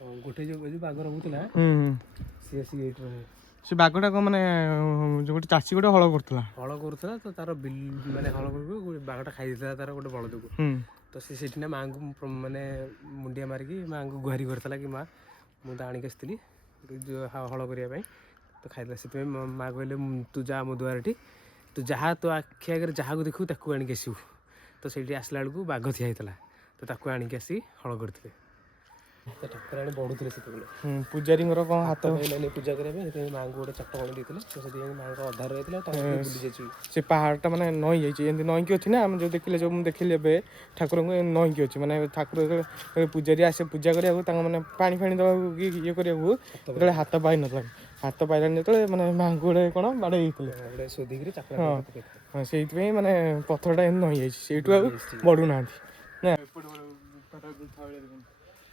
ଗୋଟେ ଯୋଉ ବାଘ ରହୁଥିଲା ସିଏ ଆସିକି ଏଇଠି ରହେ। ସେ ବାଘଟା କ'ଣ ମାନେ ଗୋଟେ ଚାଷୀ ଗୋଟେ ହଳ କରୁଥିଲା ତ ତାର ମାନେ ହଳ କରିବୁ ବାଘଟା ଖାଇ ଦେଇଥିଲା ତାର ଗୋଟେ ବଳଦକୁ। ତ ସେ ସେଠି ନା ମାଆଙ୍କୁ ମାନେ ମୁଣ୍ଡିଆ ମାରିକି ମାଆଙ୍କୁ ଗୁହାରି କରିଥିଲା କି ମା ମୁଁ ତ ଆଣିକି ଆସିଥିଲି ହଳ କରିବା ପାଇଁ ତ ଖାଇଦେଲା। ସେଥିପାଇଁ ମାଆ କହିଲେ ତୁ ଯା ମୋ ଦୁଆରଠି ତୁ ଯାହା ତୋ ଆଖି ଆଗରେ ଯାହାକୁ ଦେଖିବୁ ତାକୁ ଆଣିକି ଆସିବୁ। ତ ସେଇଠି ଆସିଲା ବେଳକୁ ବାଘ ଠିଆ ହେଇଥିଲା ତ ତାକୁ ଆଣିକି ଆସି ହଳ କରିଥିଲେ। ତ ଠାକୁରାଣୀ ବଢ଼ୁଥିଲେ ସେତେବେଳେ। ପୂଜାରୀଙ୍କର କ'ଣ ହାତ ପାଇଲାନି ପୂଜା କରିବା ପାଇଁ ସେଥିପାଇଁ ମାଆଙ୍କୁ ଗୋଟେ ଚାଟ କଣ ଦେଇଥିଲେ ତ ସେଥିପାଇଁ ମାଆଙ୍କ ଅଧାର ରହିଥିଲା ତାଙ୍କୁ ବୁଲି ଯାଇଛି। ସେ ପାହାଡ଼ଟା ମାନେ ନଇଁ ଯାଇଛି ଏମିତି ନଇଁକି ଅଛି ନା ଆମେ ଯେଉଁ ଦେଖିଲେ ଯେଉଁ ମୁଁ ଦେଖିଲି ଏବେ ଠାକୁରଙ୍କୁ ନଇଁକି ଅଛି ମାନେ ଠାକୁର ଯେତେବେଳେ ପୂଜାରୀ ଆସେ ପୂଜା କରିବାକୁ ତାଙ୍କ ମାନେ ପାଣି ଫାଣି ଦେବାକୁ କି ଇଏ କରିବାକୁ ଯେତେବେଳେ ହାତ ପାଇନଥିଲା ହାତ ପାଇଲାନି ଯେତେବେଳେ ମାନେ ମାଆଙ୍କୁ ଗୋଟେ କ'ଣ ବାଡ଼େଇ ହେଇଥିଲେ ଶୋଧିକିରି ଚାପଡ଼ା। ହଁ ସେଇଥିପାଇଁ ମାନେ ପଥରଟା ଏମିତି ନଇଁଯାଇଛି ସେଇଠୁ ଆଉ ବଢ଼ୁନାହାନ୍ତି ନା।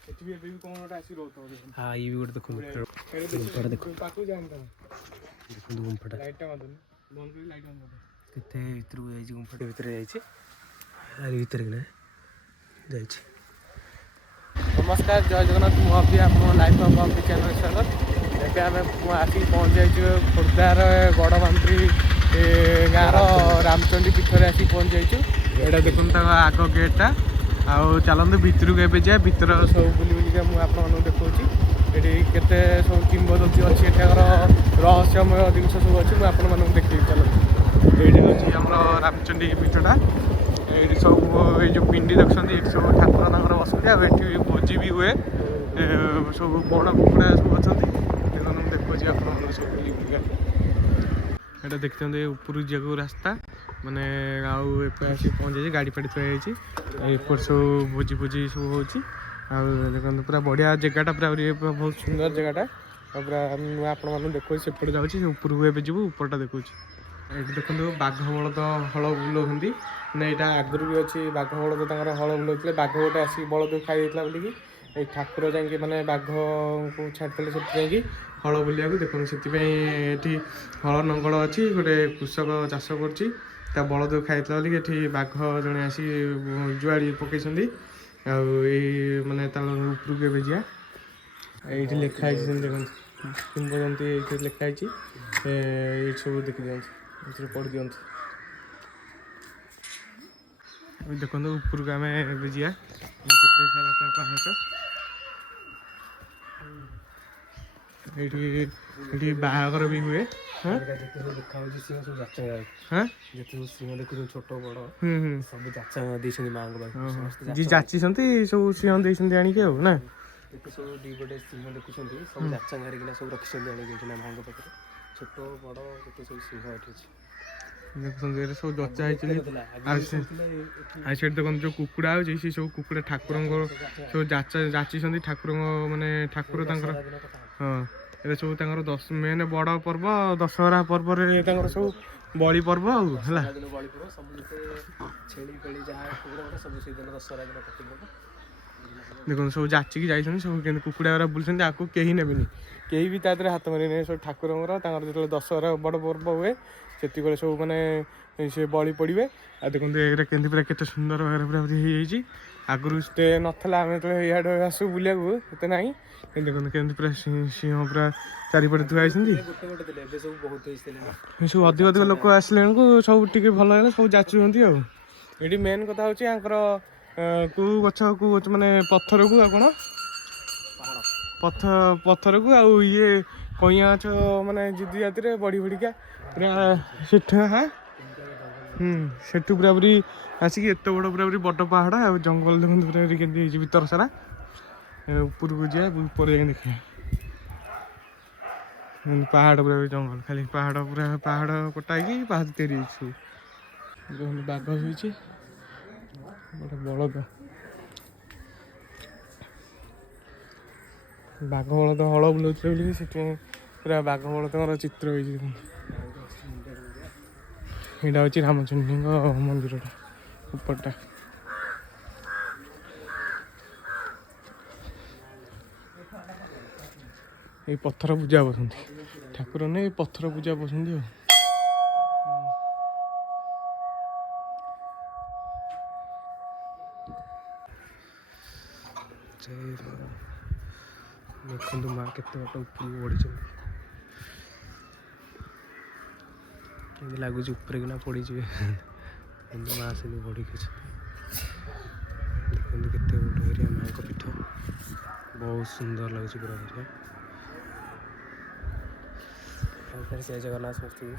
ଏଠି ବି ଏବେ ବି କ'ଣ ଗୋଟେ ଆସିକି ରହୁଥିବ। ହଁ ଇଏ ବି ଗୋଟେ ଦେଖନ୍ତୁ ପାଖକୁ ଯାଆନ୍ତି ଗୁମ୍ଫାଟା ଲାଇଟ୍ଟା ମାରୁନି ବନ୍ଦ କରି ଲାଇଟ୍ ବନ୍ଦ କରିଦେବ। କେତେ ଭିତରକୁ ଯାଇଛି ଗୁମ୍ଫାଟା ଭିତରେ ଯାଇଛି ଆରି ଭିତରେ କିନା ଯାଇଛି। ନମସ୍କାର ଜୟ ଜଗନ୍ନାଥ ମୁଁ ଅଭି ଆପଣ ଲାଇଭ୍ ଅଫ୍ ଅଭି ଚ୍ୟାନେଲ୍ ସ୍ୱାଗତ। ଏବେ ଆମେ ଆସିକି ପହଞ୍ଚି ଯାଇଛୁ ଖୋର୍ଦ୍ଧାର ଗଡ଼ବାନ୍ଧି ଗାଁର ରାମଚଣ୍ଡୀ ପୀଠରେ ଆସିକି ପହଞ୍ଚି ଯାଇଛୁ। ଏଇଟା ଦେଖନ୍ତୁ ତାଙ୍କ ଆଗ ଗେଟ୍ଟା। ଆଉ ଚାଲନ୍ତୁ ଭିତରକୁ ଏବେ ଯିବା ଭିତର ସବୁ ବୁଲି ବୁଲିକା ମୁଁ ଆପଣମାନଙ୍କୁ ଦେଖାଉଛି। ଏଠି କେତେ ସବୁ କିମ୍ବଦନ୍ତୀ ଅଛି ଏଠାକାର ରହସ୍ୟମୟ ଜିନିଷ ସବୁ ଅଛି ମୁଁ ଆପଣମାନଙ୍କୁ ଦେଖେଇବି ଚାଲନ୍ତୁ। ଏଇଠି ହେଉଛି ଆମର ରାମଚଣ୍ଡୀ ପୀଠଟା। ଏଇଠି ସବୁ ଏଇ ଯେଉଁ ପିଣ୍ଡି ଦେଖୁଛନ୍ତି ଏଠି ସବୁ ଠାକୁର ତାଙ୍କର ବସନ୍ତି ଆଉ ଏଠି ଭୋଜି ବି ହୁଏ। ସବୁ ବଡ଼ କୁକୁଡ଼ା ସବୁ ଅଛନ୍ତି ଦେଖନ୍ତୁ ମୁଁ ଦେଖାଉଛି ଆପଣମାନଙ୍କୁ ସବୁ ବୁଲି ବୁଲିକା। ଏଇଟା ଦେଖିଛନ୍ତି ଉପରକୁ ଯିବାକୁ ରାସ୍ତା ମାନେ ଆଉ ଏପଟେ ଆସିକି ପହଞ୍ଚିଯାଇଛି ଗାଡ଼ି ଫାଡ଼ି ଥୁଆ ହେଇଛି। ଏପଟେ ସବୁ ଭୋଜି ଫୋଜି ସବୁ ହେଉଛି ଆଉ ଦେଖନ୍ତୁ ପୁରା ବଢ଼ିଆ ଜାଗାଟା ପୁରା ବହୁତ ସୁନ୍ଦର ଜାଗାଟା। ଆଉ ପୁରା ମୁଁ ଆପଣମାନଙ୍କୁ ଦେଖାଉଛି ସେପଟେ ଯାଉଛି ସେ ଉପରକୁ ଏବେ ଯିବୁ ଉପରଟା ଦେଖାଉଛି। ଏଇଠି ଦେଖନ୍ତୁ ବାଘ ବଳଦ ହଳ ବୁଲାଉଛନ୍ତି ମାନେ ଏଇଟା ଆଗରୁ ବି ଅଛି ବାଘ ବଳଦ ତାଙ୍କର ହଳ ବୁଲାଉଥିଲେ ବାଘ ଗୋଟେ ଆସିକି ବଳଦକୁ ଖାଇ ଦେଇଥିଲା ବୋଲିକି ଏଇ ଠାକୁର ଯାଇକି ମାନେ ବାଘକୁ ଛାଡ଼ିଥିଲେ ସେଠି ଯାଇକି ହଳ ବୁଲିବାକୁ ଦେଖନ୍ତୁ ସେଥିପାଇଁ ଏଠି ହଳ ନଙ୍ଗଳ ଅଛି ଗୋଟେ କୃଷକ ଚାଷ କରୁଛି ତା ବଳଦକୁ ଖାଇଥିଲା ବୋଲିକି ଏଠି ବାଘ ଜଣେ ଆସି ଜୁଆଡ଼ି ପକେଇଛନ୍ତି। ଆଉ ଏଇ ମାନେ ତାଙ୍କ ଉପରକୁ ଏବେ ଯିବା। ଏଇଠି ଲେଖା ହେଇଛି ସେମିତି ଦେଖନ୍ତୁ କିମ୍ବଦନ୍ତୀ ଏଇଠି ଲେଖା ହେଇଛି ଏଇଠି ସବୁ ଦେଖିଦିଅନ୍ତୁ ଏଥିରେ ପଢ଼ି ଦିଅନ୍ତୁ। ଦେଖନ୍ତୁ ଉପରକୁ ଆମେ ଏବେ ଯିବା କେତେ ସାରା ପାହାଚ। ଏଇଠି ବାହାଘର ବି ହୁଏ। ଯେତେ ସବୁ ଦେଖା ହଉଛି ସିଂହ ସବୁ ଯାଚନା ଯେତେ ସବୁ ସିଂହ ଦେଖୁଛନ୍ତି ଛୋଟ ବଡ଼ ସବୁ ଯାଚନା ଦେଇଛନ୍ତି ମାଆଙ୍କ ପାଖରେ। ଯିଏ ଯାଚିଛନ୍ତି ସବୁ ସିଂହ ଦେଇଛନ୍ତି ଆଣିକି ଆଉ ନା। ଯେତେ ସବୁ ଦି ଗୋଟେ ସିଂହ ଦେଖୁଛନ୍ତି ସବୁ ଯାଚନା ହାରିକିନା ସବୁ ରଖିଛନ୍ତି ଆଣିକି ଏଇଠି ମାଆଙ୍କ ପାଖରେ ଛୋଟ ବଡ଼ ଯେତେ ସବୁ ସିଂହ ଏଠି ଅଛି। ଦେଖୁଛନ୍ତି ଏଇଟା ସବୁ ଯଚା ହେଇଛନ୍ତି ଆଉ ସେଠି ଦେଖନ୍ତୁ ଯେଉଁ କୁକୁଡ଼ା ହେଉଛି ସେ ସବୁ କୁକୁଡ଼ା ଠାକୁରଙ୍କର ସବୁ ଯାଚିଛନ୍ତି ଠାକୁରଙ୍କ ମାନେ ଠାକୁର ତାଙ୍କର ହଁ ଏଇଟା ସବୁ ତାଙ୍କର ମେନ୍ ବଡ଼ ପର୍ବ ଦଶହରା ପର୍ବରେ ତାଙ୍କର ସବୁ ବଳି ପର୍ବ ଆଉ ହେଲା। ବଳି ପର୍ବ ସବୁ ଯେତେ ଛେଳି ଫେଳି ଯାହା କୁକୁଡ଼ା ସବୁ ସେଇଦିନ ଦଶହରା ଦିନ କାଟିବ। ଦେଖନ୍ତୁ ସବୁ ଯାଚିକି ଯାଇଛନ୍ତି ସବୁ କେମିତି କୁକୁଡ଼ା ଗୁଡ଼ା ବୁଲୁଛନ୍ତି ଆକୁ କେହି ନେବେନି କେହି ବି ତା ଦେହରେ ହାତ ମାରିବେନି ସବୁ ଠାକୁରଙ୍କର ତାଙ୍କର ଯେତେବେଳେ ଦଶହରା ବଡ଼ ପର୍ବ ହୁଏ ସେତିକିବେଳେ ସବୁ ମାନେ ସେ ବଳି ପଡ଼ିବେ। ଆଉ ଦେଖନ୍ତୁ ଏଇଟା କେମିତି ପୁରା କେତେ ସୁନ୍ଦର ଭାବରେ ପୁରା ହେଇଯାଇଛି ଆଗରୁ ଏତେ ନଥିଲା ଆମେ ଯେତେବେଳେ ଇଆଡ଼େ ଆସୁ ବୁଲିବାକୁ ଏତେ ନାହିଁ କିନ୍ତୁ ଦେଖନ୍ତୁ କେମିତି ପୁରା ସିଂହ ପୁରା ଚାରିପଟେ ଥୁଆ ହେଇଛନ୍ତି। ସବୁ ଅଧିକ ଅଧିକ ଲୋକ ଆସିଲାବେଳକୁ ସବୁ ଟିକେ ଭଲ ହେଲେ ସବୁ ଯାଚୁଛନ୍ତି ଆଉ। ଏଇଠି ମେନ୍ କଥା ହେଉଛି ୟାଙ୍କର କେଉଁ ଗଛ ମାନେ ପଥରକୁ ଆଉ କ'ଣ ପଥରକୁ ଆଉ ଇଏ କଇଁଆ ଗଛ ମାନେ ଜିଦି ଜାତିରେ ବଢ଼ି ବଢ଼ିକା ପୁରା ସେଠୁ ସେଠୁ ପୁରାପୁରି ଆସିକି ଏତେ ବଡ଼ ପୁରାପୁରି ବଡ଼ ପାହାଡ଼ ଆଉ ଜଙ୍ଗଲ ଦେଖନ୍ତୁ ପୁରାପୁରି କେମିତି ହେଇଛି ଭିତର ସାରା। ଉପରକୁ ଯିବା ଉପରେ ଯାଇକି ଦେଖିବା ପାହାଡ଼ ପୁରା ଜଙ୍ଗଲ ଖାଲି ପାହାଡ଼ ପୁରା ପାହାଡ଼ କଟା ହେଇକି ପାହାଡ଼ ତିଆରି ହେଇଛି ସବୁ। ଦେଖନ୍ତୁ ବାଘ ହେଇଛି ଗୋଟେ ବଳଦ ବାଘ ବଳଦ ହଳ ବୁଲାଉଥିଲେ ବୋଲି ସେଥିପାଇଁ ପୁରା ବାଘ ବଳଦଙ୍କର ଚିତ୍ର ହେଇଛି। ଏଇଟା ହେଉଛି ରାମଚଣ୍ଡୀଙ୍କ ମନ୍ଦିରଟା ଉପରଟା। ଏଇ ପଥର ପୂଜା ବସନ୍ତି ଠାକୁର ନେଇ ପଥର ପୂଜା ବସନ୍ତି ଆଉ। ଦେଖନ୍ତୁ ମା କେତେ ବାଟ ଉପରକୁ ବଢ଼ିଛନ୍ତି, କେମିତି ଲାଗୁଛି ଉପରେ କିନା ପଡ଼ିଯିବେ। କିନ୍ତୁ ମା ସେମିତି ବଢ଼ିକି ଅଛନ୍ତି। ଦେଖନ୍ତୁ କେତେ ବଡ଼ ଏରିଆ ମାଆଙ୍କ ପୀଠ, ବହୁତ ସୁନ୍ଦର ଲାଗୁଛି ପୁରା ଏରିଆ। ଜୟ ଜଗନ୍ନାଥ ସମସ୍ତଙ୍କୁ।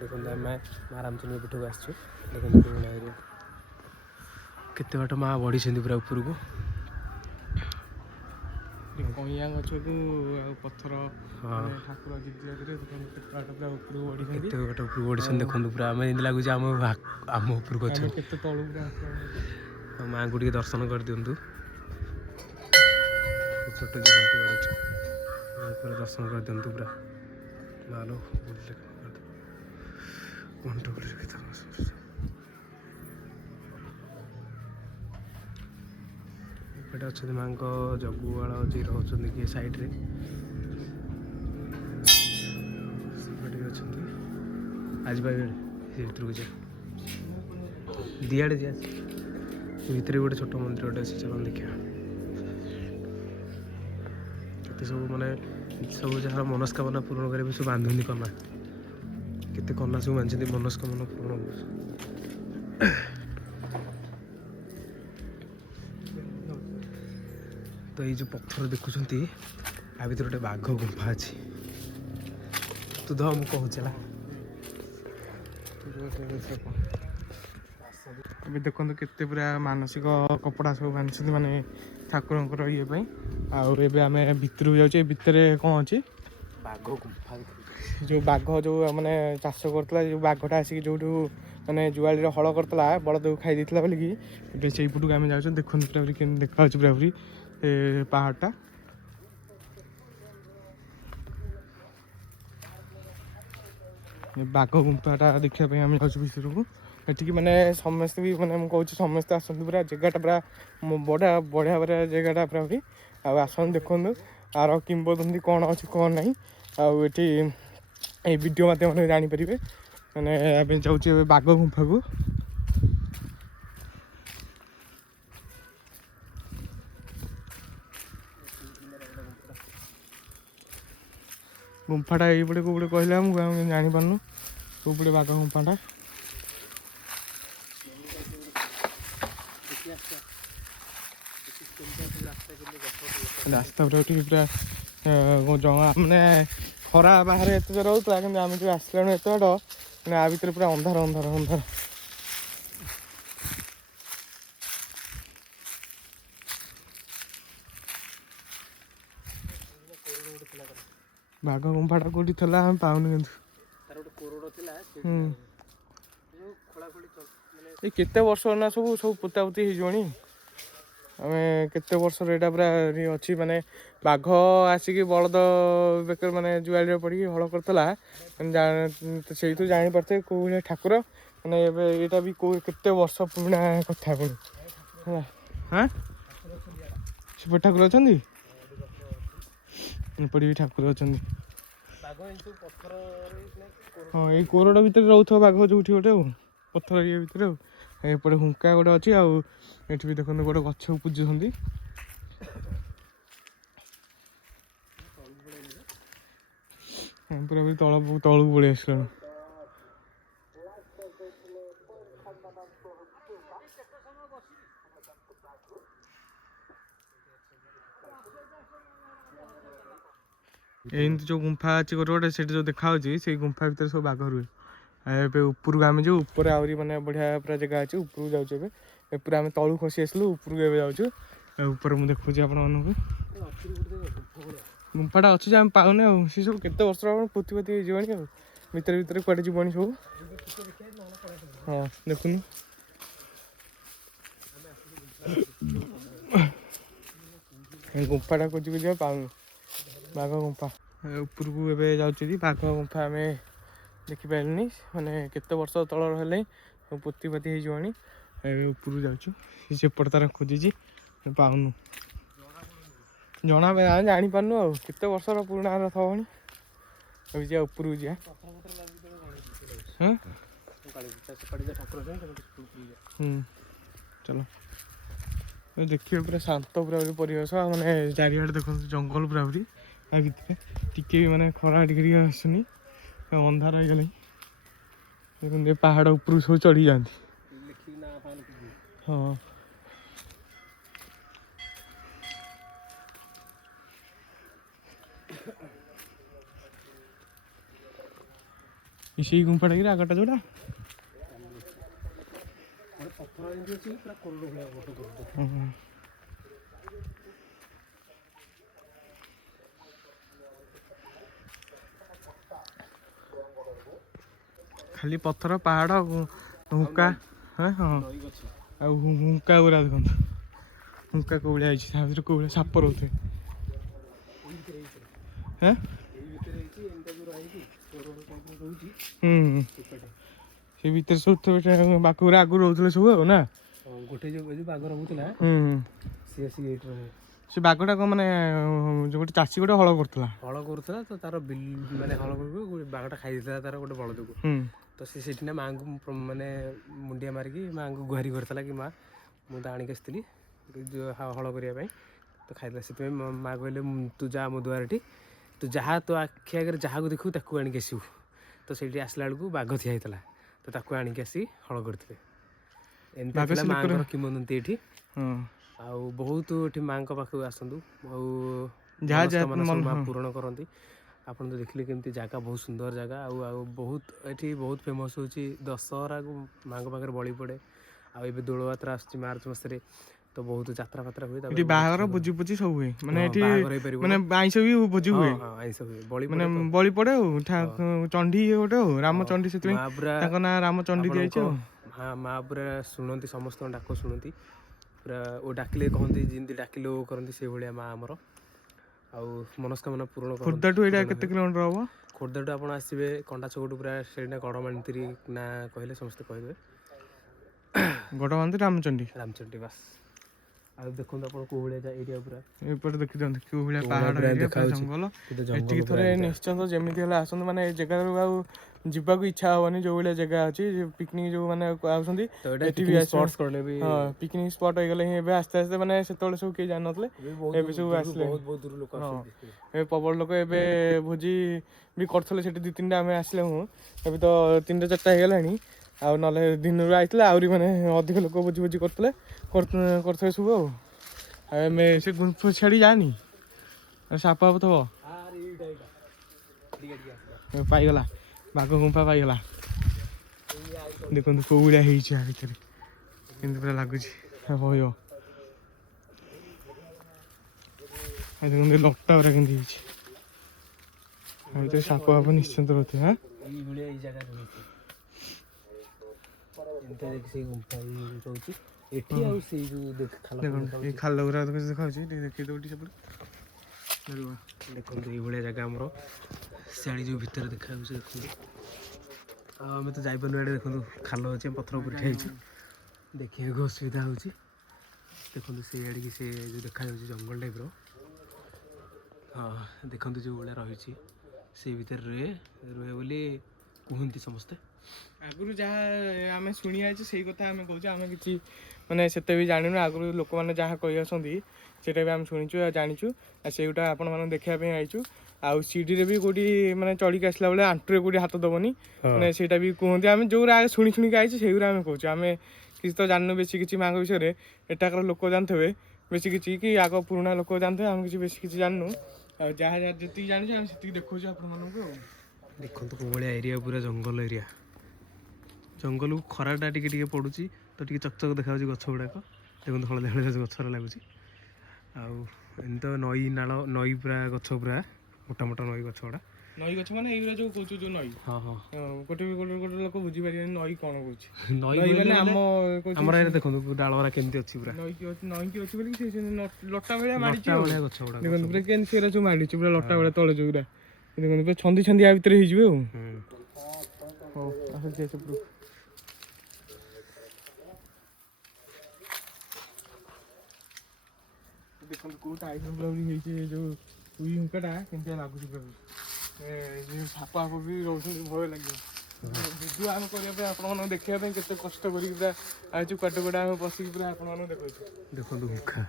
ଦେଖନ୍ତୁ ଆମେ ମା ରାମଚଣ୍ଡୀ ପୀଠକୁ ଆସିଛୁ। ଦେଖନ୍ତୁ ପୁରୁଣା ଏରିଆ କେତେ ବାଟ ମା ବଢ଼ିଛନ୍ତି ପୁରା ଉପରକୁ। କଇଁଆ ଗଛକୁ ଆଉ ପଥର ଠାକୁର କେତେ ବାଟ ପୁରା ଉପରକୁ ବଢ଼ିଛନ୍ତି, କେତେ ବାଟ ଉପରକୁ ବଢ଼ିଛନ୍ତି। ଦେଖନ୍ତୁ ପୁରା ଆମେ ଯେମିତି ଲାଗୁଛି ଆମ ଉପରକୁ ଅଛନ୍ତି। କେତେ ତଳୁ ପୁରା ମାଆଙ୍କୁ ଟିକେ ଦର୍ଶନ କରିଦିଅନ୍ତୁ। ଛୋଟ ଯେଉଁ ଘଣ୍ଟି ବାଡ଼ୁଛି ପୁରା ଦର୍ଶନ କରିଦିଅନ୍ତୁ। ପୁରା ମାଲୋ ଘଣ୍ଟ ଏପଟେ ଅଛନ୍ତି ମାଆଙ୍କ ଜଗୁଆଳ ଯିଏ ରହୁଛନ୍ତି କିଏ ସାଇଡ଼୍ରେ, ସେପଟେ ବି ଅଛନ୍ତି। ଆଜି ପାଇବେ ସେ ଭିତରକୁ ଯା, ଦିଆଡ଼େ ଯିଆ, ଭିତରେ ଗୋଟେ ଛୋଟ ମନ୍ଦିର ଗୋଟେ ଅଛି, ଚାଲ ଦେଖିବା। କେତେ ସବୁ ମାନେ ସବୁ ଯାହାର ମନସ୍କାମନା ପୂରଣ କରିବା ସବୁ ବାନ୍ଧନ୍ତି କନା, କେତେ କନା ସବୁ ବାନ୍ଧିଛନ୍ତି ମନସ୍କାମନା ପୂରଣ। ତ ଏଇ ଯେଉଁ ପଥର ଦେଖୁଛନ୍ତି ଆ ଭିତରେ ଗୋଟେ ବାଘ ଗୁମ୍ଫା ଅଛି। ତୁ ଧ ମୁଁ କହୁଛି ହେଲା। ଏବେ ଦେଖନ୍ତୁ କେତେ ପୁରା ମାନସିକ କପଡ଼ା ସବୁ ବାନ୍ଧିଛନ୍ତି ମାନେ ଠାକୁରଙ୍କର ଇଏ ପାଇଁ। ଆଉ ଏବେ ଆମେ ଭିତରକୁ ଯାଉଛେ। ଏ ଭିତରେ କ'ଣ ଅଛି? ବାଘ ଗୁମ୍ଫା। ଯେଉଁ ବାଘ ଯେଉଁ ମାନେ ଚାଷ କରୁଥିଲା, ଯେଉଁ ବାଘଟା ଆସିକି ଯେଉଁଠୁ ମାନେ ଜୁଆଳିରେ ହଳ କରୁଥିଲା ବଳଦକୁ ଖାଇ ଦେଇଥିଲା ବୋଲିକି, ଏବେ ସେଇପଟକୁ ଆମେ ଯାଉଛୁ। ଦେଖନ୍ତୁ ପୁରାପୁରି କେମିତି ଦେଖାଯାଉଛି ପୁରାପୁରି ଏ ପାହାଡ଼ଟା। ବାଘ ଗୁମ୍ଫାଟା ଦେଖିବା ପାଇଁ ଆମେ ଯାଉଛୁ ଭିତରକୁ। ଏଠିକି ମାନେ ସମସ୍ତେ ବି ମାନେ ମୁଁ କହୁଛି ସମସ୍ତେ ଆସନ୍ତୁ। ପୁରା ଜାଗାଟା ପୁରା ବଢ଼ିଆ ବଢ଼ିଆ ଜାଗାଟା ପୁରାପୁରି। ଆଉ ଆସନ୍ତୁ ଦେଖନ୍ତୁ ଆର କିମ୍ବଦନ୍ତୀ କ'ଣ ଅଛି କ'ଣ ନାହିଁ। ଆଉ ଏଠି ଏଇ ଭିଡ଼ିଓ ମାଧ୍ୟମରେ ଜାଣିପାରିବେ। ମାନେ ଆମେ ଯାଉଛୁ ଏବେ ବାଘ ଗୁମ୍ଫାକୁ। ଗୁମ୍ଫାଟା ଏଇପଟେ କେଉଁପଟେ କହିଲେ ଆମକୁ, ଆମେ ଜାଣିପାରୁନୁ କେଉଁପଟେ ବାଘ ଗୁମ୍ଫାଟା। ରାସ୍ତା ପୁରା ଟିକେ ପୁରା ମାନେ ଖରା ବାହାରେ ଏତେ ଜୋର ହେଉଥିଲା, କିନ୍ତୁ ଆମେ ଯେଉଁ ଆସିଲାଣୁ ଏତେ ବାଟ ମାନେ ଆ ଭିତରେ ପୁରା ଅନ୍ଧାର ଅନ୍ଧାର ଅନ୍ଧାର। ବାଘ ଗୁମ୍ଫାଟା କେଉଁଠି ଥିଲା ଆମେ ପାଉନି, କିନ୍ତୁ ଏଇ କେତେ ବର୍ଷ ନା ସବୁ ପୋତାପୋତି ହେଇଯିବଣି। ଆମେ କେତେ ବର୍ଷର ଏଇଟା ପୁରା ଅଛି। ମାନେ ବାଘ ଆସିକି ବଳଦ ବେକରେ ମାନେ ଜୁଆଳିରେ ପଡ଼ିକି ହଳ କରୁଥିଲା। ସେଇଠୁ ଜାଣିପାରୁଥିବେ କେଉଁ ଭଳିଆ ଠାକୁର। ମାନେ ଏବେ ଏଇଟା ବି କେତେ ବର୍ଷ ପୁରୁଣା କଥା ପୁଣି ହେଲା। ହଁ ସେପଟେ ଠାକୁର ଅଛନ୍ତି, ଏପଟେ ବି ଠାକୁର ଅଛନ୍ତି। ହଁ ଏଇ କୋରଡ଼ ଭିତରେ ରହୁଥିବ ବାଘ ଯେଉଁଠି ଗୋଟେ ଆଉ ପଥର ଇଏ ଭିତରେ ଆଉ। ଏପଟେ ହୁଙ୍କା ଗୋଟେ ଅଛି। ଆଉ ଏଠି ବି ଦେଖନ୍ତୁ ଗୋଟେ ଗଛକୁ ପୂଜୁଛନ୍ତି। ପୁରା ବି ତଳକୁ ପଳେଇ ଆସିଲାଣି। ଏମିତି ଯେଉଁ ଗୁମ୍ଫା ଅଛି ଗୋଟେ ସେଠି ଯେଉଁ ଦେଖାହେଉଛି ସେଇ ଗୁମ୍ଫା ଭିତରେ ସବୁ ବାଘ ରୁହେ। ଏବେ ଉପରକୁ ଆମେ ଯେଉଁ ଉପରେ ଆହୁରି ମାନେ ବଢ଼ିଆ ପୁରା ଜାଗା ଅଛି। ଉପରକୁ ଯାଉଛୁ ଏବେ। ଏପଟେ ଆମେ ତଳୁ ଖସି ଆସିଲୁ, ଉପରକୁ ଏବେ ଯାଉଛୁ। ଉପରେ ମୁଁ ଦେଖୁଛି ଆପଣମାନଙ୍କୁ ଗୁମ୍ଫାଟା ଅଛି ଯେ ଆମେ ପାଉନେ। ଆଉ ସେ ସବୁ କେତେ ବର୍ଷ ପୋତି ହେଇଯିବଣି। ଆଉ ଭିତରେ କୁଆଡ଼େ ଯିବଣି ସବୁ। ହଁ ଦେଖୁନୁ ଗୁମ୍ଫାଟା ଖୋଜି ଯିବା ପାଉନୁ। ବାଘ ଗୁମ୍ଫା ଉପରକୁ ଏବେ ଯାଉଛି। ବାଘ ଗୁମ୍ଫା ଆମେ ଦେଖିପାରିଲୁନି, ମାନେ କେତେ ବର୍ଷ ତଳର ହେଲେ ପୋତି ହେଇଯିବଣି। ଏବେ ଉପରକୁ ଯାଉଛୁ। ସେପଟେ ତାର ଖୋଜିଛି ପାଉନୁ, ଜାଣିପାରୁନୁ ଆଉ କେତେ ବର୍ଷର ପୁରୁଣା ଥବଣି। ଏବେ ଯିବା ଉପରକୁ ଯିବା। ଚାଲ ଦେଖିବେ ପୁରା ଶାନ୍ତ ପୁରା ପରିବେଶ ମାନେ ଚାରିଆଡ଼େ ଦେଖନ୍ତୁ ଜଙ୍ଗଲ ପୁରା ପୁରି ତା ଭିତରେ ଟିକେ ବି ମାନେ ଖରା ଟିକେ ଟିକେ ଆସୁନି ଅନ୍ଧାର ହେଇଗଲାଣି ଦେଖନ୍ତୁ ପାହାଡ଼ ଉପରକୁ ସବୁ ଚଢ଼ି ଯାଆନ୍ତି ହଁ ସେଇ ଗୁମ୍ଫାଟା କି ଆଗଟା ଯୋଉଟା ଖାଲି ପଥର ପାହାଡ଼ ହୁଙ୍କା ହଁ ଆଉ ହୁଙ୍କା ଗୁରା ଦେଖନ୍ତୁ ହୁଙ୍କା କୋଉ ଭଳିଆ ହେଇଛି ତା ଭିତରେ କୋଉ ଭଳିଆ ସାପ ରହୁଥିବେ ହଁ ସେ ଭିତରେ ସବୁ ବାଘ ଗୁରା ଆଗରୁ ରହୁଥିଲେ ସବୁ ଆଉ ନା ଗୋଟେ ଯୋଉ ବାଘ ରହୁଥିଲା ସିଏ ଆସିକି ଏଇଠି ରହେ। ସେ ବାଘଟା କ'ଣ ମାନେ ଗୋଟେ ଚାଷୀ ଗୋଟେ ହଳ କରୁଥିଲା ତ ତାର ମାନେ ହଳ କରିକି ବାଘଟା ଖାଇ ଦେଇଥିଲା ତାର ଗୋଟେ ବଳଦକୁ ତ ସେ ସେଠି ନା ମାଆଙ୍କୁ ମାନେ ମୁଣ୍ଡିଆ ମାରିକି ମାଆଙ୍କୁ ଗୁହାରି କରିଥିଲା କି ମା ମୁଁ ତ ଆଣିକି ଆସିଥିଲି ହଳ କରିବା ପାଇଁ ତ ଖାଇଥିଲା ସେଥିପାଇଁ ମା କହିଲେ ତୁ ଯା ମୋ ଦୁଆରଠି ତୁ ଯାହା ତୋ ଆଖି ଆଗରେ ଯାହାକୁ ଦେଖିବୁ ତାକୁ ଆଣିକି ଆସିବୁ ତ ସେଇଠି ଆସିଲା ବେଳକୁ ବାଘ ଠିଆ ହେଇଥିଲା ତ ତାକୁ ଆଣିକି ଆସି ହଳ କରିଥିଲେ ଏମିତି ଥିଲା ମାଆଙ୍କର କିମ୍ବଦନ୍ତୀ ଏଠି ଆଉ ବହୁତ ଏଠି ମାଆଙ୍କ ପାଖକୁ ଆସନ୍ତୁ ଆଉ ମା ପୂରଣ କରନ୍ତି ଆପଣ ତ ଦେଖିଲେ କେମିତି ଜାଗା ବହୁତ ସୁନ୍ଦର ଜାଗା ଆଉ ବହୁତ ଏଠି ବହୁତ ଫେମସ୍ ହେଉଛି ଦଶହରାକୁ ମାଆଙ୍କ ପାଖରେ ବଳି ପଡ଼େ ଆଉ ଏବେ ଦୋଳଯାତ୍ରା ଆସୁଛି ମାର୍ଚ୍ଚ ମାସରେ ତ ବହୁତ ଯାତ୍ରା ଫାତ୍ରା ହୁଏ ଏଠି ବାହାଘର ଭୋଜି ଫୋଜି ସବୁ ହୁଏ ମାନେ ଏଠି ବାହାଘର ହେଇପାରିବ ମାନେ ଆଇଁଷ ବି ଭୋଜି ହୁଏ ଆଇଁଷ ହୁଏ ବଳି ମାନେ ବଳି ପଡ଼େ ଆଉ ଚଣ୍ଡୀ ଗୋଟେ ଆଉ ରାମଚଣ୍ଡୀ ସେଥିପାଇଁ ତାଙ୍କ ନାଁ ରାମଚଣ୍ଡୀ ଦିଆଯାଇଛି ଆଉ ମା ପୁରା ଶୁଣନ୍ତି ସମସ୍ତଙ୍କ ଡାକ ଶୁଣନ୍ତି ପୁରା ଓ ଡାକିଲେ କହନ୍ତି ଯେମିତି ଡାକିଲେ ଓ କରନ୍ତି ସେଇଭଳିଆ ମା ଆମର ଆଉ ମନସ୍କାମନା ପୂରଣ କରନ୍ତି। ଖୋର୍ଦ୍ଧାଠୁ ଏଇଟା କେତେ କିଲୋମିଟର ହବ? ଖୋର୍ଦ୍ଧାଠୁ ଆପଣ ଆସିବେ କଣ୍ଟାଛକଠୁ ପୁରା ସେଇଟା ଗଡ଼ମାନ୍ତ୍ରୀ ନା କହିଲେ ସମସ୍ତେ କହିଦେବେ ଗଡ଼ମାନ୍ତ୍ରୀ ରାମଚଣ୍ଡୀ ବାସ୍ ଆଉ ଦେଖନ୍ତୁ ଆପଣ କୋଉ ଭଳିଆ ଏରିଆ ପୁରା ଏପଟେ ଦେଖିଦିଅନ୍ତୁ କୋଉ ଭଳିଆ ପାହାଡ଼ ଏରିଆ ପୁରା ଜଙ୍ଗଲ ଏଠିକି ଥରେ ନିଶ୍ଚିନ୍ତ ଯେମିତି ହେଲେ ଆସନ୍ତୁ ମାନେ ଏ ଜାଗାରୁ ଆଉ ଯିବାକୁ ଇଚ୍ଛା ହବନି ଯୋଉ ଭଳିଆ ଜାଗା ଅଛି ପିକନିକ୍ ଯୋଉ ମାନେ ଆଉଛନ୍ତି ଏଠି ବି ଆସିବେ ହଁ ପିକନିକ୍ ସ୍ପଟ୍ ହେଇଗଲେ ହିଁ ଏବେ ଆସ୍ତେ ଆସ୍ତେ ମାନେ ସେତେବେଳେ ସବୁ କେହି ଜାଣିନଥିଲେ ଏବେ ସବୁ ଆସିଲେ ହଁ ଏବେ ପ୍ରବଳ ଲୋକ ଏବେ ଭୋଜି ବି କରୁଥିଲେ ସେଠି 2-3ଟା ଆମେ ଆସିଲେ ମୁଁ ଏବେ ତ 3ଟା 4ଟା ହେଇଗଲାଣି ଆଉ ନହେଲେ ଦିନରୁ ଆଇଥିଲେ ଆହୁରି ମାନେ ଅଧିକ ଲୋକ ଭୋଜି ଭୋଜି କରୁଥିଲେ ସବୁ ଆଉ ଆମେ ସେ ଗୁମ୍ଫା ଛାଡ଼ି ଯାଆନି ସାପ ଫାପ ଥବ ପାଇଗଲା ବାଘ ଗୁମ୍ଫା ପାଇଗଲା ଦେଖନ୍ତୁ କୋଉ ଭଳିଆ ହେଇଛି ଆ ଭିତରେ କେମିତି ପୁରା ଲାଗୁଛି ଭୟ ଦେଖନ୍ତୁ ଲଟା ଗୁରା କେମିତି ହେଇଛି ଆ ଭିତରେ ସାପ ଫାପ ନିଶ୍ଚିନ୍ତ ରହୁଥିବ ଏଠି ଆଉ ସେଇ ଯୋଉ ଦେଖନ୍ତୁ ଏଇ ଖାଲ ଗୁରା ଦେଖାଉଛି ଟିକେ ଦେଖେଇ ଦେବୁ ଟିକେ ସେପଟେ ଦେଖନ୍ତୁ ଏଇଭଳିଆ ଜାଗା ଆମର ସିଆଡ଼ି ଯୋଉ ଭିତରେ ଦେଖାଯାଉଛି ଦେଖନ୍ତୁ ଆଉ ଆମେ ତ ଯାଇପାରୁନୁ ଏଆଡ଼େ ଦେଖନ୍ତୁ ଖାଲ ଅଛି ପଥର ଉପରେ ଠିଆ ହେଇଛୁ ଦେଖିବାକୁ ଅସୁବିଧା ହେଉଛି ଦେଖନ୍ତୁ ସେଇଆଡ଼ିକି ସେ ଯେଉଁ ଦେଖାଯାଉଛି ଜଙ୍ଗଲ ଟାଇପ୍ର ଦେଖନ୍ତୁ ଯେଉଁ ଭଳିଆ ରହିଛି ସେଇ ଭିତରେ ରୁହେ ବୋଲି କୁହନ୍ତି ସମସ୍ତେ ଆଗରୁ ଯାହା ଆମେ ଶୁଣି ଆସିଛୁ ସେଇ କଥା ଆମେ କହୁଛୁ ଆମେ କିଛି ମାନେ ସେତେ ବି ଜାଣିନୁ ଆଗରୁ ଲୋକମାନେ ଯାହା କହି ଆସନ୍ତି ସେଇଟା ବି ଆମେ ଶୁଣିଛୁ ଆଉ ଜାଣିଛୁ ଆଉ ସେଇଗୁଟା ଆପଣମାନଙ୍କୁ ଦେଖିବା ପାଇଁ ଆଇଛୁ ଆଉ ସିଡ଼ିରେ ବି କେଉଁଠି ମାନେ ଚଢ଼ିକି ଆସିଲା ବେଳେ ଆଣ୍ଠୁରେ କେଉଁଠି ହାତ ଦେବନି ମାନେ ସେଇଟା ବି କୁହନ୍ତି ଆମେ ଯେଉଁଗୁରା ଶୁଣିକି ଆଇଛୁ ସେଇଗୁରା ଆମେ କହୁଛୁ ଆମେ କିଛି ତ ଜାଣିନୁ ବେଶୀ କିଛି ମାଙ୍କ ବିଷୟରେ ଏଠାକାର ଲୋକ ଜାଣିଥିବେ ବେଶୀ କିଛି କି ଆଗ ପୁରୁଣା ଲୋକ ଜାଣିଥିବେ ଆମେ କିଛି ବେଶୀ କିଛି ଜାଣିନୁ ଆଉ ଯାହା ଯେତିକି ଜାଣିଛୁ ଆମେ ସେତିକି ଦେଖାଉଛୁ ଆପଣମାନଙ୍କୁ ଆଉ ଦେଖନ୍ତୁ କୋଉ ଭଳିଆ ଏରିଆ ପୁରା ଜଙ୍ଗଲ ଏରିଆ ଜଙ୍ଗଲକୁ ଖରାଟା ଟିକେ ଟିକେ ପଡ଼ୁଛି ତ ଟିକେ ଚକଚକ ଦେଖାଯାଉଛି ଗଛ ଗୁଡ଼ାକ ଦେଖନ୍ତୁ ହଳଦିଆ ହଳଦିଆ ଗଛରା ଲାଗୁଛି ଆଉ ଏମିତି ତ ନଈ ନାଳ ନଈ ପୁରା ଗଛ ପୁରା ମୋଟା ମୋଟା ନଈ ଗଛ ଗୁଡ଼ା ନଈ ଗଛ ମାନେ ଏଇଗୁରା ଯୋଉ କହୁଛୁ ଯୋଉ ନଈ ଗୋଟେ ଲୋକ ବୁଝିପାରିବେନି ନଈ କ'ଣ କହୁଛି ନଈ ମାନେ ଆମର ଏଇଟା ଦେଖନ୍ତୁ ଡାଳରା କେମିତି ଅଛି ପୁରା ନଈକି ଅଛି ବୋଲି ସେ ଲଟା ଭଳିଆ ମାଡ଼ିଛି ଭଳିଆ ଗଛ ଗୁଡ଼ା ଦେଖନ୍ତୁ ପୁରା କେମିତି ସେଗୁରା ସବୁ ମାଡ଼ିଛି ପୁରା ଲଟା ଭଳିଆ ତଳେ ଯୋଉଗୁରା ଦେଖନ୍ତୁ ପୁରା ଛନ୍ଦି ଛନ୍ଦି ଆ ଭିତରେ ହେଇଯିବେ ଆଉ ହଉ ଆସୁଛି ସେପଟୁ ଦେଖନ୍ତୁ କୋଉ ଟାଇପ୍ର ବୁଲାବୁଲି ହେଇଛି ଯୋଉ ଉଇ ହୁଙ୍କାଟା କେମିତିଆ ଲାଗୁଛି ପୁରା ସାପ ଫାପ ବି ରହୁଛନ୍ତି ଭୟ ଲାଗିବ ଭିଡ଼ିଓ ଆମେ କରିବା ପାଇଁ ଆପଣମାନଙ୍କୁ ଦେଖିବା ପାଇଁ କେତେ କଷ୍ଟ କରିକି ପୁରା ଆଇଛୁ କୁଆଡ଼େ କୁଆଡ଼େ ଆମେ ବସିକି ପୁରା ଆପଣମାନଙ୍କୁ ଦେଖାଉଛୁ। ଦେଖନ୍ତୁ ମୁଖା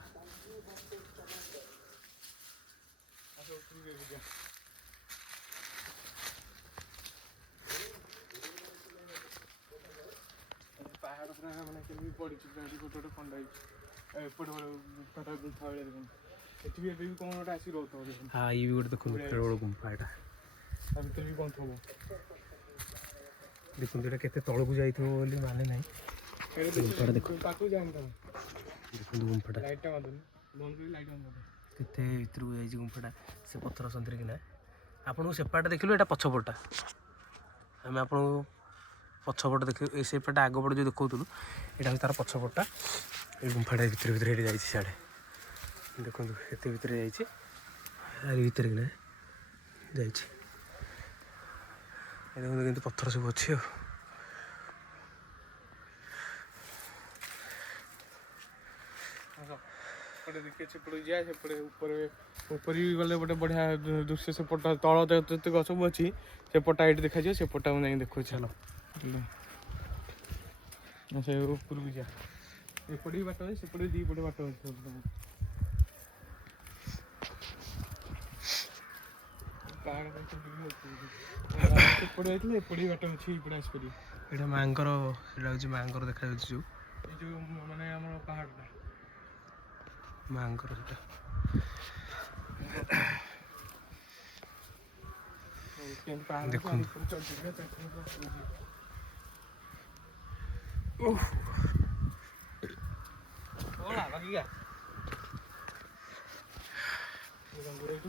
ପାହାଡ଼ ପୁରା ମାନେ କେମିତି ପଡ଼ିଛି ପୁରା ଏଠି ଗୋଟେ ଗୋଟେ ଖଣ୍ଡ ହେଇଛି। ଏପଟେ ଗୁମ୍ଫାଟା ଗୁମ୍ଫା ଭଳିଆ ଦେଖନ୍ତୁ। ଏଠି ବି ଏବେ ବି କ'ଣ ଗୋଟେ ଆସିକି ରହୁଥିବ ଦେଖନ୍ତୁ। ହଁ ଇଏ ବି ଗୋଟେ ଦେଖନ୍ତୁ କେରଳ ଗୁମ୍ଫା ଏଇଟା। ତା ଭିତରେ ବି କ'ଣ ଥିବ ଦେଖନ୍ତୁ ଏଇଟା କେତେ ତଳକୁ ଯାଇଥିବ ବୋଲି ମାନେ ନାହିଁ। ଗୁମ୍ଫାଟା ଦେଖନ୍ତୁ ପାଖକୁ ଯାଆନି ତମେ ଦେଖନ୍ତୁ ଗୁମ୍ଫାଟା ଲାଇଟ୍ଟା ମାରିଦେନି ବନ୍ଦ କରି ଲାଇଟ୍ ବନ୍ଦ କରିଦେନି। କେତେ ଭିତରକୁ ଯାଇଛି ଗୁମ୍ଫାଟା ସେ ପଥର ସନ୍ଧିରେ କିନା। ଆପଣଙ୍କୁ ସେପାଟା ଦେଖିଲୁ ଏଇଟା ପଛପଟଟା ଆମେ ଆପଣଙ୍କୁ ପଛପଟ ଦେଖ ସେପଟେ ଆଗପଟେ ଯେଉଁ ଦେଖାଉଥିଲୁ ଏଇଟା ହେଉଛି ତା'ର ପଛପଟଟା। ଏଇ ଗୁମ୍ଫାଟା ଭିତରେ ଭିତରେ ଏଠି ଯାଇଛି ସିଆଡ଼େ ଦେଖନ୍ତୁ ଏତେ ଭିତରେ ଯାଇଛି ଆରି ଭିତରେ କିନା ଯାଇଛି। ଦେଖନ୍ତୁ କେମିତି ପଥର ସବୁ ଅଛି ଆଉ। ସେପଟେ ଦେଖିବେ ସେପଟେ ଯିବା ସେପଟେ ଉପରେ ବି ଗଲେ ଗୋଟେ ବଢ଼ିଆ ଦୃଶ୍ୟ ସେପଟ ତଳ ଯେତେ ଗଛ ସବୁ ଅଛି ସେପଟଟା ଏଇଠି ଦେଖାଯିବ ସେପଟଟା ମୁଁ ଯାଇକି ଦେଖୁଛି। ଚାଲ ସେ ଉପରକୁ ଯିବା ଏପଟେ ବି ବାଟ ଅଛି ସେପଟେ ଦୁଇ ପଟେ ବାଟ ଅଛି। ସେପଟେ ଯାଇଥିଲେ ଏପଟେ ବି ବାଟ ଅଛି ଏପଟେ ଆସିପାରିବେ। ଏଇଟା ମାଆଙ୍କର ସେଇଟା ହେଉଛି ମାଆଙ୍କର ଦେଖାଯାଉଛି ଯେଉଁ ଏଇ ଯେଉଁ ମାନେ ଆମର ପାହାଡ଼ଟା ମାଆଙ୍କର ସେଇଟା। ଦେଖନ୍ତୁ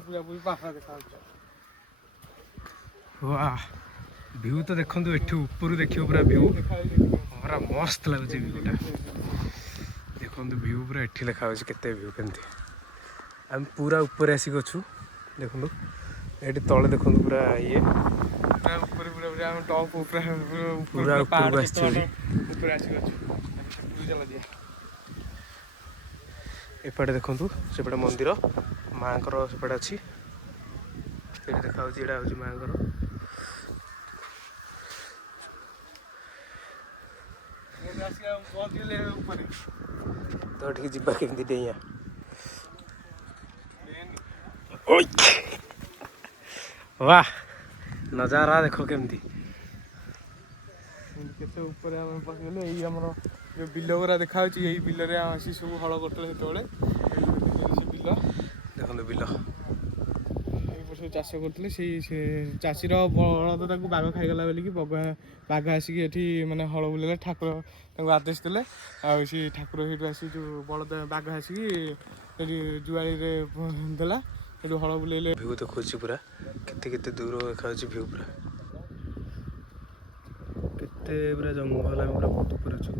ପୁରାପୁରି ପାହାଡ଼ ଦେଖାଯାଉଛି। ୱାଃ ଭିଉ ତ ଦେଖନ୍ତୁ ଏଠି ଉପରୁ ଦେଖିବ ପୁରା ଭିଉ ପୁରା ମସ୍ତ ଲାଗୁଛି ଭିଉଟା। ଦେଖନ୍ତୁ ଭିଉ ପୁରା ଏଠି ଲେଖାଯାଉଛି କେତେ ଭିଉ କେମିତି। ଆମେ ପୁରା ଉପରେ ଆସିକି ଅଛୁ ଦେଖନ୍ତୁ ଏଠି ତଳେ ଦେଖନ୍ତୁ ପୁରା ଇଏ ଉପରେ ପୁରା ଆମେ ଟପ୍ ଉପରେ ପୁରା ଉପରକୁ ଆସିଛୁ ଏଠି। ଉପରେ ଆସିକି ଅଛୁ। ଏପଟେ ଦେଖନ୍ତୁ ସେପଟେ ମନ୍ଦିର ମାଆଙ୍କର ସେପଟେ ଅଛି ସେଇଠି ଦେଖାଯାଉଛି ଏଇଟା ହେଉଛି ମାଆଙ୍କର। ତ ଏଠିକି ଯିବା କେମିତି ଡେଇଁଆ वाह नजारा देखो केमती केते ऊपर आम पहुँचगले यही आमर जो बिल गुरा देखा यही बिल आसी सब हल करते से बिल देखो बिल सब चाष करते चाषीर बलद बाघ खाईगला बोलिकी बाघ आसिक माने हल बुलेला ठाकुर आदेश देले सी ठाकुर से आसी जो बलद बाघ आसिक जुआड़ी देला ये हल बुलेले व्यू देखो पूरा केते दूर देखा व्यू पूरा केते पूरा जंगल आम पूरा बहुत ऊपर अच्छु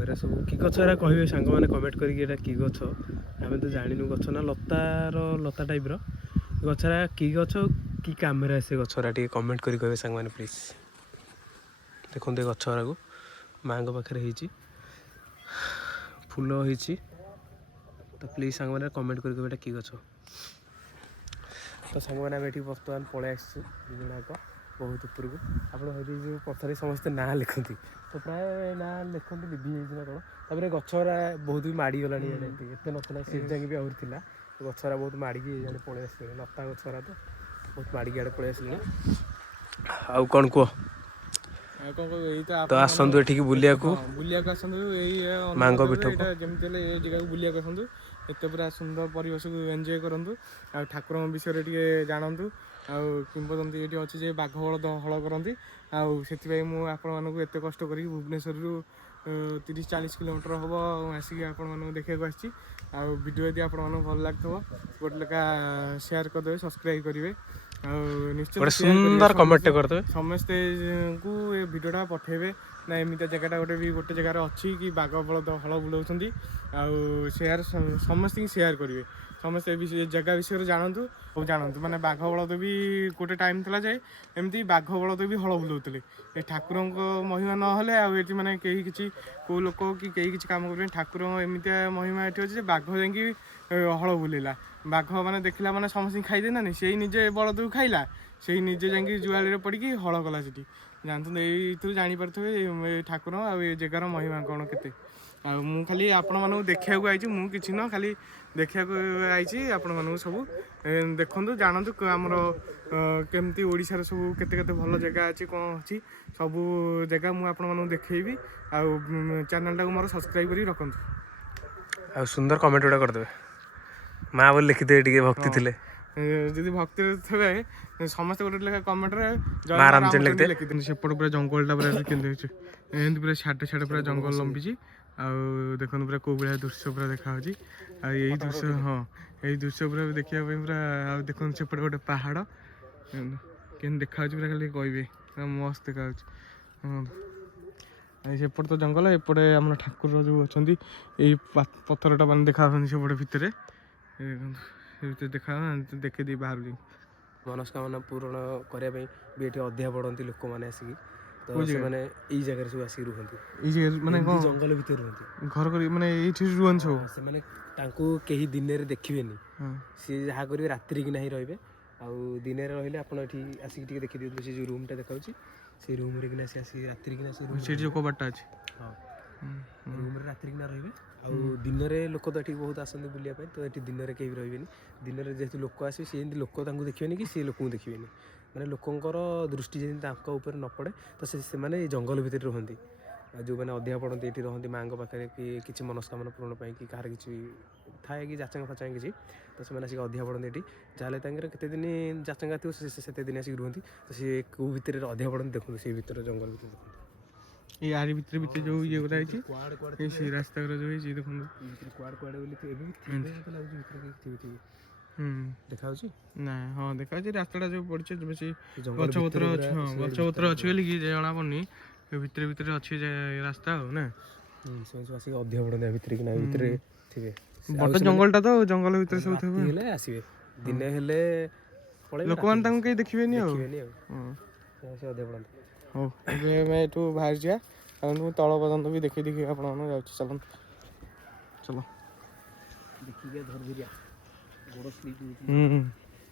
एरा सब कि गछ एरा कहे सांग मैंने कमेंट करके कि गछ आम तो जानू गछ ना लता टाइप गछरा कि गछ कि काम आसे गछरा टे कमेंट कर कहे सांग मैंने प्लीज देखते गछरा को माँ पाखे हो फूल हो तो प्लीज सांग मैंने कमेंट कर कि गछ तो सांग मैंने ये बर्तमान पलि आसक बहुत ऊपर को आप जो पथर समस्ते ना लिखती तो प्राय ना लिखते लिभि जाइए कौन तापर गछरा बहुत भी माड़गला एत ना सी जाकि भी आहरी था गछरा बहुत माड़िकी पलि आस लता गछरा तो बहुत माड़िकी आड़े पलि आस आउ कौन कह तो आसतु ये बुलिया आसतु माँ पीठ जमी जगह बुलिया आसतु एत पूरा सुंदर परिवेश को एंजॉय करूँ आ ठाकुर विषय टे जानतु किंवदंती ये अच्छी जे बाघ बलद हल करती आई मुझे एत कष्ट कर भुवनेश्वर 30-40 किलोमीटर हम आसिक आप देखा वीडियो यदि आप भल लगे गोटे लेखा शेयर करदे सब्सक्राइब करेंगे निश्चय सुंदर कमेंट करदे समस्ते को ये वीडियोटा पठेबे ना एमती जगह गोटे जगार अच्छी कि बाघ बलद हल बुलाऊँ शेयर समस्त शेयर करेंगे ସମସ୍ତେ ଏ ଜାଗା ବିଷୟରେ ଜାଣନ୍ତୁ ମାନେ ବାଘ ବଳଦ ବି ଗୋଟେ ଟାଇମ୍ ଥିଲା ଯେ ଏମିତି ବାଘ ବଳଦ ବି ହଳ ବୁଲାଉଥିଲେ। ଏ ଠାକୁରଙ୍କ ମହିମା ନହେଲେ ଆଉ ଏଠି ମାନେ କେହି କିଛି କେଉଁ ଲୋକ କି କେହି କିଛି କାମ କରିବେନି। ଠାକୁରଙ୍କ ଏମିତିଆ ମହିମା ଏଠି ଅଛି ଯେ ବାଘ ଯାଇକି ହଳ ବୁଲେଇଲା। ବାଘ ମାନେ ଦେଖିଲା ମାନେ ସମସ୍ତଙ୍କୁ ଖାଇଦେଲାନି, ସେଇ ନିଜେ ବଳଦକୁ ଖାଇଲା, ସେଇ ନିଜେ ଯାଇକି ଜୁଆଳିରେ ପଡ଼ିକି ହଳ କଲା ସେଠି। ଜାଣିଛନ୍ତି, ଏଇଥିରୁ ଜାଣିପାରୁଥିବେ ଏ ଠାକୁର ଆଉ ଏ ଜାଗାର ମହିମା କ'ଣ କେତେ। ଆଉ ମୁଁ ଖାଲି ଆପଣମାନଙ୍କୁ ଦେଖିବାକୁ ଆଇଛି, ମୁଁ କିଛି ନୁହଁ, ଖାଲି ଦେଖିବାକୁ ଆଇଛି ଆପଣମାନଙ୍କୁ। ସବୁ ଦେଖନ୍ତୁ, ଜାଣନ୍ତୁ ଆମର କେମିତି ଓଡ଼ିଶାର ସବୁ କେତେ କେତେ ଭଲ ଜାଗା ଅଛି, କ'ଣ ଅଛି ସବୁ ଜାଗା ମୁଁ ଆପଣମାନଙ୍କୁ ଦେଖେଇବି। ଆଉ ଚ୍ୟାନେଲଟାକୁ ମୋର ସବସ୍କ୍ରାଇବ୍ କରି ରଖନ୍ତୁ। ଆଉ ସୁନ୍ଦର କମେଣ୍ଟ ଗୁଡ଼ା କରିଦେବେ, ମା ବୋଲି ଲେଖିଦେବେ, ଟିକେ ଭକ୍ତି ଥିଲେ। ଯଦି ଭକ୍ତି ଥିବେ ସମସ୍ତେ ଗୋଟେ ଲେଖା କମେଣ୍ଟରେ ଜୟ ମା ମା ରାମଚଣ୍ଡୀ ରାମଚଣ୍ଡୀ ଲେଖିଦିଅନ୍ତି। ସେପଟେ ପୁରା ଜଙ୍ଗଲଟା ପୁରା କେମିତି ଅଛି, ଏମିତି ପୁରା ଛାଡ଼େ ପୁରା ଜଙ୍ଗଲ ଲମ୍ବିଛି। ଆଉ ଦେଖନ୍ତୁ ପୁରା କେଉଁ ଭଳିଆ ଦୃଶ୍ୟ ପୁରା ଦେଖାହେଉଛି। ଆଉ ଏଇ ଦୃଶ୍ୟ, ହଁ ଏଇ ଦୃଶ୍ୟ ପୁରା ଦେଖିବା ପାଇଁ ପୁରା। ଆଉ ଦେଖନ୍ତୁ ସେପଟେ ଗୋଟେ ପାହାଡ଼ କେମିତି ଦେଖାହେଉଛି ପୁରା, ଖାଲି କହିବେ ପୁରା ମସ୍ତ ଦେଖାହେଉଛି। ହଁ, ସେପଟେ ତ ଜଙ୍ଗଲ, ଏପଟେ ଆମର ଠାକୁର ଯେଉଁ ଅଛନ୍ତି ଏଇ ପଥରଟା ମାନେ ଦେଖାହେଉଛନ୍ତି ସେପଟେ ଭିତରେ। ସେ ଭିତରେ ଦେଖା ଦେଖେଇଦେଇ ବାହାରୁଛି। ମନସ୍କାମନା ପୂରଣ କରିବା ପାଇଁ ବି ଏଠି ଅଧିଆ ପଡ଼ନ୍ତି ଲୋକମାନେ ଆସିକି। ତ କୋଉ ଜାଗା? ସେମାନେ ଏଇ ଜାଗାରେ ସବୁ ଆସିକି ରୁହନ୍ତି। ଏଇ ଜାଗା ମାନେ ଏମିତି କ'ଣ ଜଙ୍ଗଲ ଭିତରେ ରୁହନ୍ତି ଘର କରି, ମାନେ ଏଇଠି ରୁହନ୍ତି ସବୁ? ସେମାନେ ତାଙ୍କୁ କେହି ଦିନରେ ଦେଖିବେନି, ସିଏ ଯାହା କରିବେ ରାତିରେ କିନା ହିଁ ରହିବେ। ଆଉ ଦିନରେ ରହିଲେ ଆପଣ ଏଠି ଆସିକି ଟିକେ ଦେଖିଦିଅନ୍ତୁ, ସେ ଯେଉଁ ରୁମ୍ଟା ଦେଖାଉଛି ସେଇ ରୁମ୍ରେ କିନା ସେ ଆସିକି ରାତିରେ କିନା ସେ ସେଇଠି ଯେଉଁ କବାଟଟା ଅଛି, ହଁ ରୁମ୍ରେ ରାତିରେ କିନା ରହିବେ। ଆଉ ଦିନରେ ଲୋକ ତ ଏଠି ବହୁତ ଆସନ୍ତି ବୁଲିବା ପାଇଁ, ତ ଏଠି ଦିନରେ କେହି ବି ରହିବେନି। ଦିନରେ ଯେହେତୁ ଲୋକ ଆସିବେ, ସେ ଯେମିତି ଲୋକ ତାଙ୍କୁ ଦେଖିବେନି କି ସେ ଲୋକଙ୍କୁ ଦେଖିବେନି, ମାନେ ଲୋକଙ୍କର ଦୃଷ୍ଟି ଯେମିତି ତାଙ୍କ ଉପରେ ନ ପଡ଼େ। ତ ସେମାନେ ଏଇ ଜଙ୍ଗଲ ଭିତରେ ରୁହନ୍ତି। ଆଉ ଯେଉଁମାନେ ଅଧିଆ ପଡ଼ନ୍ତି ଏଠି ରୁହନ୍ତି ମାଆଙ୍କ ପାଖରେ, କି କିଛି ମନସ୍କାମନା ପୂରଣ ପାଇଁ, କି କାହାର କିଛି ଥାଏ କି ଯାଚଙ୍କା ଫାଚଙ୍କା କିଛି, ତ ସେମାନେ ଆସିକି ଅଧିଆ ପଡ଼ନ୍ତି ଏଠି। ଯାହେଲେ ତାଙ୍କର କେତେ ଦିନ ଯାଚଙ୍କା ଥିବ ସେତେ ଦିନ ଆସିକି ରୁହନ୍ତି। ତ ସିଏ କେଉଁ ଭିତରେ ଅଧିଆ ପଡ଼ନ୍ତି ଦେଖନ୍ତୁ, ସେଇ ଭିତରେ ଜଙ୍ଗଲ ଭିତରେ ଦେଖନ୍ତୁ। ଏଇ ଆରି ଭିତରେ ଯେଉଁ ଇଏ ଗୁଡ଼ା ହେଇଛି, କୁଆଡ଼େ ସେଇ ରାସ୍ତା ଗୁଡ଼ା ଯେଉଁ ହେଇଛି ଦେଖନ୍ତୁ। କୁଆଡ଼େ ବୋଲି ଏବେ ବି ଥିବେ, ମୋତେ ଲାଗୁଛି ଭିତରେ ଥିବେ। ଦେଖାଯାଉଛି ନା? ହଁ ଦେଖାଯାଉଛି, ରାସ୍ତାଟା ଯେଉଁ ପଡ଼ିଛି ବେଶୀ ଜଙ୍ଗଲ ଗଛପତ୍ର ଭିତରେ ଅଛି। ହଁ, ଗଛପତ୍ର ଅଛି ବୋଲି କି ଜଣାପଡ଼ୁନି, ଭିତରେ ଅଛି ରାସ୍ତା ଆଉ ନା। ସେମାନେ ସବୁ ଆସିକି ଅଧିଆ ପଡ଼ନ୍ତି ଭିତରେ, କିନା ଭିତରେ ଥିବେ। ବଡ଼ ଜଙ୍ଗଲଟା ତ, ଜଙ୍ଗଲ ଭିତରେ ସବୁ ଥିବେ। ହେଲେ ଆସିବେ, ଦିନେ ହେଲେ ପଳେଇବେ, ଲୋକମାନେ ତାଙ୍କୁ କେହି ଦେଖିବେନି ଆଉ। ସେ ଅଧିଆ ପଡ଼ନ୍ତି। ହଉ, ଏବେ ଆମେ ଏଠୁ ବାହାରିଯିବା। ଆଉ ମୁଁ ତଳ ପର୍ଯ୍ୟନ୍ତ ବି ଦେଖି ଆପଣମାନଙ୍କୁ ଯାଉଛି। ଚାଲନ୍ତୁ, ଚାଲ ଦେଖିକି ଧରିଆ ଗୋଡ଼ ସ୍ଲିପ୍ ହେଉଛି।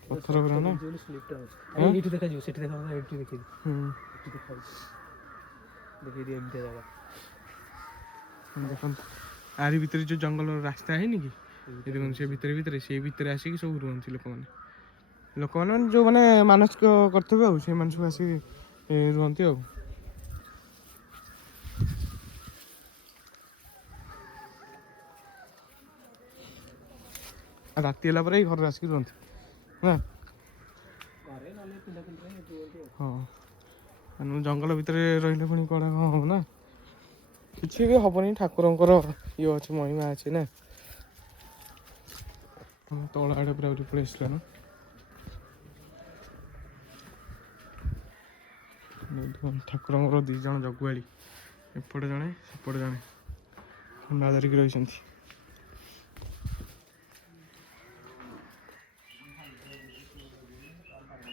ପଥର ପୁରା ନା, ସ୍ଲିପ୍ଟା ହେଉଛି। ଏଇଠି ଦେଖାଯିବ, ସେଠି ଦେଖାଯିବ, ଏଠି ଦେଖାଯିବ, ଏଠି ଦେଖାଯାଉଛି। ଦେଖେଇଦିଅ ଏମିତିଆ ଜାଗା। ଦେଖନ୍ତୁ ଆରି ଭିତରେ ଯେଉଁ ଜଙ୍ଗଲର ରାସ୍ତା ହେଇନି କି, ଦେଖନ୍ତୁ ସେ ଭିତରେ ସେଇ ଭିତରେ ଆସିକି ସବୁ ରୁହନ୍ତି ଲୋକମାନେ ମାନେ ଯେଉଁମାନେ ମାନସିକ କରିଥିବେ, ଆଉ ସେମାନେ ସବୁ ଆସିକି ରୁହନ୍ତି ଆଉ। ରାତି ହେଲା ପରେ ଏଇ ଘରେ ଆସିକି ରୁହନ୍ତି ନା। ହଁ, ଜଙ୍ଗଲ ଭିତରେ ରହିଲେ ପୁଣି କ'ଣ ହବ ନା, କିଛି ବି ହବନି। ଠାକୁରଙ୍କର ଇଏ ଅଛି, ମହିମା ଅଛି ନା। ତଳ ଆଡ଼େ ପୁରା ପଳେଇ ଆସିଲା ନା। ଠାକୁରଙ୍କର 2 ଜଣ ଜଗୁଆଳି, ଏପଟେ ଜଣେ ସେପଟେ ଜଣେ, ଖଣ୍ଡା ଧରିକି ରହିଛନ୍ତି।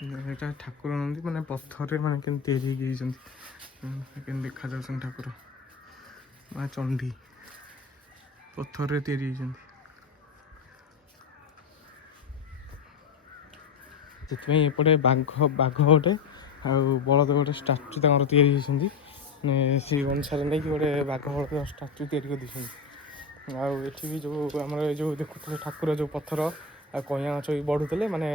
ଏଇଟା ଠାକୁର ନୁହନ୍ତି, ମାନେ ପଥରରେ ମାନେ କେମିତି ତିଆରି ହେଇକି ହେଇଛନ୍ତି, କେମିତି ଦେଖାଯାଉଛନ୍ତି ଠାକୁର। ମା ଚଣ୍ଡୀ ପଥରରେ ତିଆରି ହେଇଛନ୍ତି। ସେଥିପାଇଁ ଏପଟେ ବାଘ ଗୋଟେ ଆଉ ବଳଦ ଗୋଟେ ଷ୍ଟାଚୁ ତାଙ୍କର ତିଆରି ହେଇଛନ୍ତି। ସେଇ ଅନୁସାରେ ନେଇକି ଗୋଟେ ବାଘ ବଳଦ ଷ୍ଟାଚୁ ତିଆରି କରିଦେଇଛନ୍ତି। ଆଉ ଏଠି ବି ଯେଉଁ ଆମର ଏ ଯେଉଁ ଦେଖୁଥିଲେ ଠାକୁର, ଯେଉଁ ପଥର ଆଉ କଇଁଆ ଗଛ ବି ବଢ଼ୁଥିଲେ, ମାନେ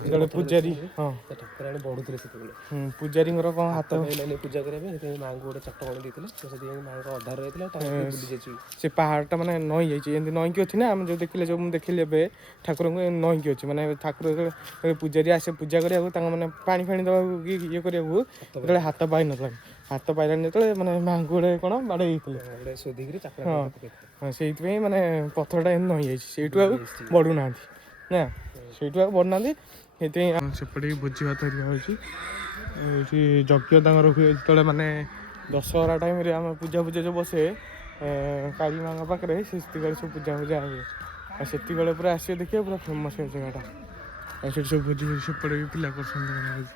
ଯେତେବେଳେ ପୂଜାରୀ, ହଁ ଠାକୁରାଣୀ ବଢ଼ୁଥିଲେ ସେତେବେଳେ। ପୂଜାରୀଙ୍କର କ'ଣ ହାତ ପାଇଲାନି ପୂଜା କରିବା ପାଇଁ, ସେଥିପାଇଁ ମାଆଙ୍କୁ ଗୋଟେ ଚଟକଣି ଦେଇଥିଲେ। ତ ସେଥିପାଇଁ ମାଆଙ୍କ ଅଧାର ରହିଥିଲା, ତାଙ୍କୁ ବୁଲି ଯାଇଛି। ସେ ପାହାଡ଼ଟା ମାନେ ନଇଁ ଯାଇଛି, ଏମିତି ନଇଁକି ଅଛି ନା। ଆମେ ଯେଉଁ ଦେଖିଲେ, ଯେଉଁ ମୁଁ ଦେଖିଲି ଏବେ ଠାକୁରଙ୍କୁ ନଇଁକି ଅଛି, ମାନେ ଠାକୁର ଯେତେବେଳେ ପୂଜାରୀ ଆସେ ପୂଜା କରିବାକୁ, ତାଙ୍କ ମାନେ ପାଣି ଦେବାକୁ କି ଇଏ କରିବାକୁ, ଯେତେବେଳେ ହାତ ପାଇଲାନି ଯେତେବେଳେ, ମାନେ ମାଆଙ୍କୁ ଗୋଟେ କ'ଣ ବାଡ଼େଇ ଦେଇଥିଲେ। ହଁ, ସେଇଥିପାଇଁ ମାନେ ପଥରଟା ଏମିତି ନଇଁଯାଇଛି, ସେଇଠୁ ଆଉ ବଢ଼ୁନାହାନ୍ତି ନା, ସେଇଠୁ ଆଉ ବଢ଼ୁନାହାନ୍ତି। ସେଇଥିପାଇଁ ସେପଟେ ଭୋଜି ଭାତ ହେରିକା ହେଉଛି। ଏଇଠି ଯଜ୍ଞ ତାଙ୍କର ହୁଏ, ଯେତେବେଳେ ମାନେ ଦଶହରା ଟାଇମ୍ରେ ଆମେ ପୂଜା ଯେଉଁ ବସେ କାଳୀ ମାଆଙ୍କ ପାଖରେ, ସେ ସେତିକି ସବୁ ପୂଜା ହୁଏ। ଆଉ ସେତିକିବେଳେ ପୁରା ଆସିବେ ଦେଖିବେ ପୁରା ଫେମସ୍ ଏ ଜାଗାଟା। ଆଉ ସେଠି ସବୁ ଭୋଜି ଭୋଜି ସେପଟେ ବି ପିଲା କରୁଛନ୍ତି ଭୋଜି।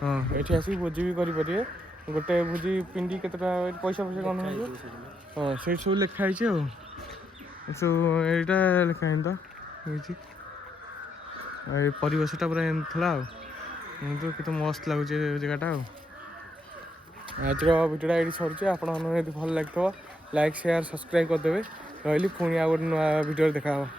ହଁ ଏଠି ଆସିକି ଭୋଜି ବି କରିପାରିବେ। ଗୋଟେ ଭୋଜି ପିଣ୍ଡି କେତେ ଟଙ୍କା ପଇସା ଫଇସା କ'ଣ ହେଉଛି? ହଁ ସେଇଠି ସବୁ ଲେଖା ହେଇଛି ଆଉ ସବୁ ଏଇଟା ଲେଖା ହେଇନି ତ ହେଇଛି। ଆଉ ଏ ପରିବେଶଟା ପୁରା ଏମିତି ଥିଲା ଆଉ କିନ୍ତୁ କେତେ ମସ୍ତ ଲାଗୁଛି ଏ ଜାଗାଟା ଆଉ। ଆଜିର ଭିଡ଼ିଓଟା ଏଇଠି ସରୁଛି। ଆପଣମାନଙ୍କୁ ଯଦି ଭଲ ଲାଗିଥିବ ଲାଇକ୍ ସେୟାର ସବସ୍କ୍ରାଇବ୍ କରିଦେବେ। ରହିଲି ପୁଣି ଆଉ ଗୋଟେ ନୂଆ ଭିଡ଼ିଓରେ ଦେଖା ହେବ।